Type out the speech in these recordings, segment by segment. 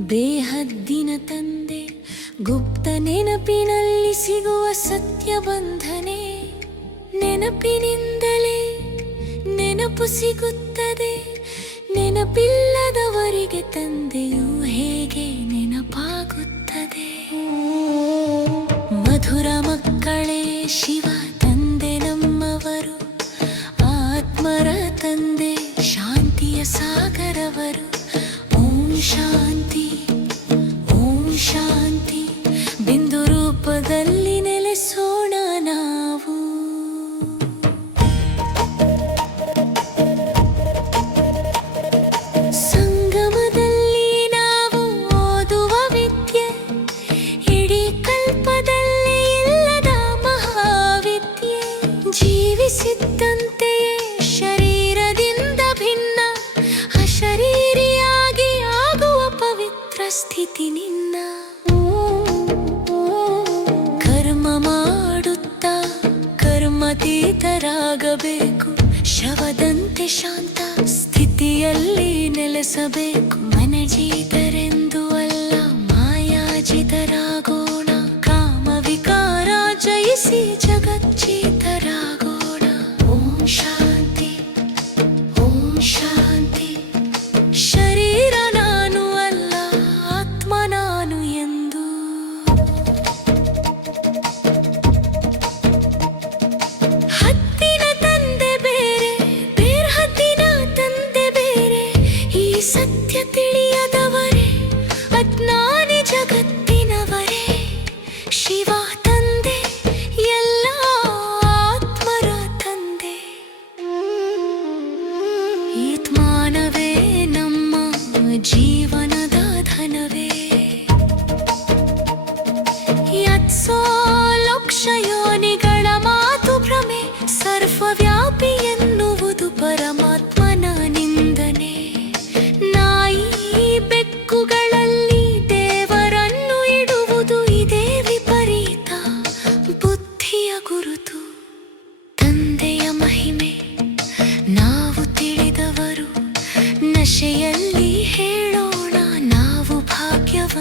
ಬೇಹದ್ದಿನ ತಂದೆ ಗುಪ್ತ ನೆನಪಿನಲ್ಲಿ ಸಿಗುವ ಸತ್ಯ ಬಂಧನೆ. ನೆನಪಿನಿಂದಲೇ ನೆನಪು ಸಿಗುತ್ತದೆ, ನೆನಪಿಲ್ಲದವರಿಗೆ ತಂದೆಯು ಹೇಗೆ ನೆನಪಾಗುತ್ತದೆ. ಮಧುರ ಮಕ್ಕಳೇ ಶಿವ ತಂದೆ ನಮ್ಮವರು, ಆತ್ಮರ ತಂದೆ ಶಾಂತಿಯ ಸಾಗರವರು. ಓಂ ಶಾಂತಿ ಓಂ ಶಾಂತಿ, ಬಿಂದು ರೂಪದಲ್ಲಿ ನೆಲೆಸೋಣ ನಾವು. ಸಂಗಮದಲ್ಲಿ ನಾವು ಓದುವ ವಿದ್ಯೆ, ಇಡೀ ಕಲ್ಪದಲ್ಲಿ ಇಲ್ಲದ ಮಹಾವಿದ್ಯೆ. ಜೀವಿಸಿದ್ದಂತೆಯೇ ಶರೀರದಿಂದ ಭಿನ್ನ, ಅಶರೀರಿಯಾಗಿ ಆಗುವ ಪವಿತ್ರ ಸ್ಥಿತಿ ನಿನ್ನ. ಕರ್ಮ ಮಾಡುತ್ತಾ ಕರ್ಮತೀತರಾಗಬೇಕು, ಶವದಂತೆ ಶಾಂತ ಸ್ಥಿತಿಯಲ್ಲಿ ನೆಲೆಸಬೇಕು. ಮನಜೀತರೆಂದು ಅಲ್ಲ ಮಾಯಾಜಿತರಾಗೋಣ, ಕಾಮ ವಿಕಾರ ಜಯಿಸಿ ಜಗಜ್ಜೀತರಾಗೋಣ. ಓಂ ಶಾಂತಿ ಓಂ ಶಾಂತಿ. ಶರೀರ ನಾನು ಅಲ್ಲ, ಆತ್ಮ ನಾನು ಎಂದು. ಹದ್ದಿನ ತಂದೆ ಬೇರೆ, ಬೇರ್ಹದ್ದಿನ ತಂದೆ ಬೇರೆ. ಈ ಸತ್ಯ ತಿಳಿಯದವರೇ ಅಜ್ಞಾನಿ ಜಗತ್ತಿನವರೇ. ಶಿವ ತಂದೆ ಎಲ್ಲ ಆತ್ಮರ ತಂದೆ. ಆತ್ಮಾನವೇ ನಮ್ಮ ಜೀವನದ ಧನವೇ. ಯತ್ಸೋ ಲಕ್ಷ ಯೋನಿಗಳ ಮಾತು ಭ್ರಮೆ, ಸರ್ವವ್ಯಾಪಿ ಎನ್ನುವುದು ಪರಮಾತ್ಮನ ನಿಂದನೆ. ನಾಯಿ ಬೆಕ್ಕುಗಳಲ್ಲಿ ದೇವರನ್ನು ಇಡುವುದು ಇದೇ ವಿಪರೀತ ಬುದ್ಧಿಯ ಗುರುತು. ತಂದೆಯ ಮಹಿಮೆ ನಾವು ತಿಳಿದವರು, ನಶೆಯಲ್ಲಿ ಹೇಳೋಣ ನಾವು ಭಾಗ್ಯವಂತರು.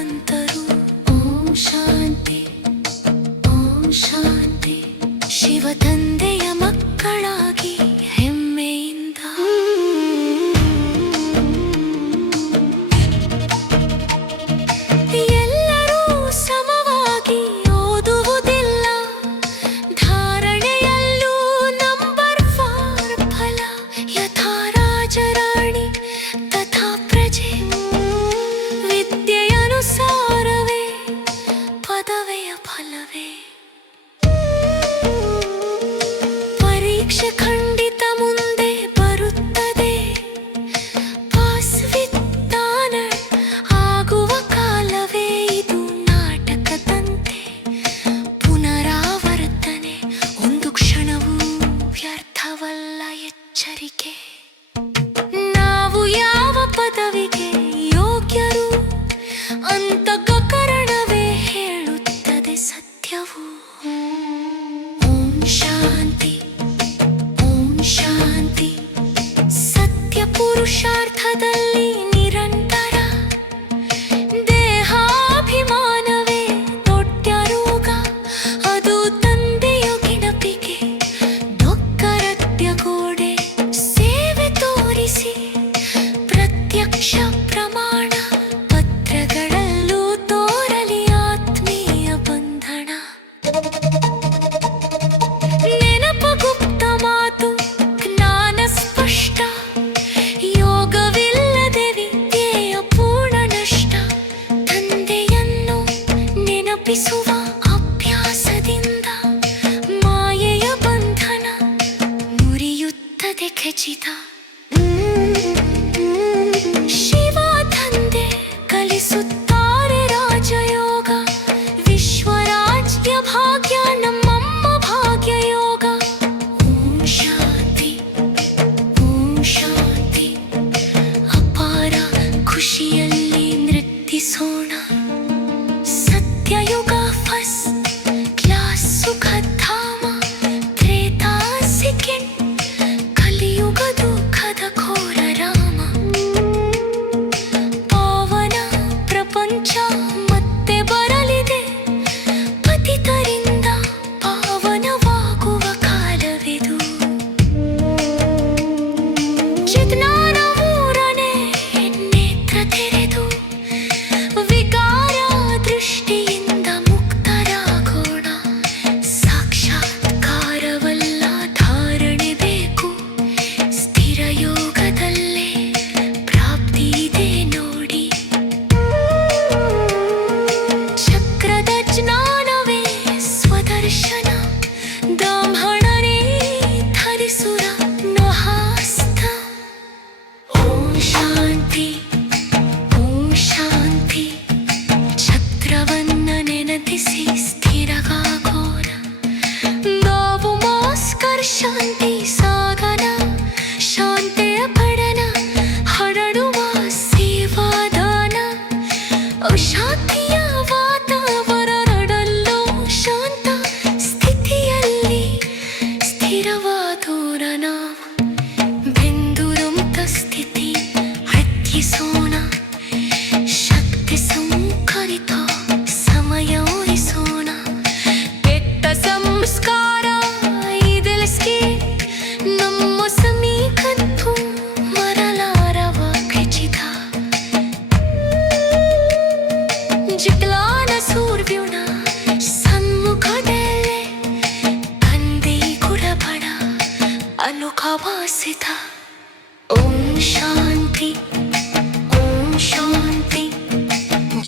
ಶಾಂತಿಯ ವಾತಾವರಣದಲ್ಲೂ ಶಾಂತ ಸ್ಥಿತಿಯಲ್ಲಿ ಸ್ಥಿರವಾದೋರ ನಾವು ಬೆಂದುರುಂತ ಸ್ಥಿತಿ ಹತ್ತಿಸೋಣ ಶಕ್ತಿ ಸಂಕರಿತ ಸಮಯ ಉಳಿಸೋಣ ಕೆಟ್ಟ ಸಂಸ್ಕಾರ ಇದೆಲ್ಸ್ಗೆ ನಮ್ಮ ಸಮೀಕಂತು ಮರಲಾರವ ಖಚಿತ ಜಿಟ್ಲ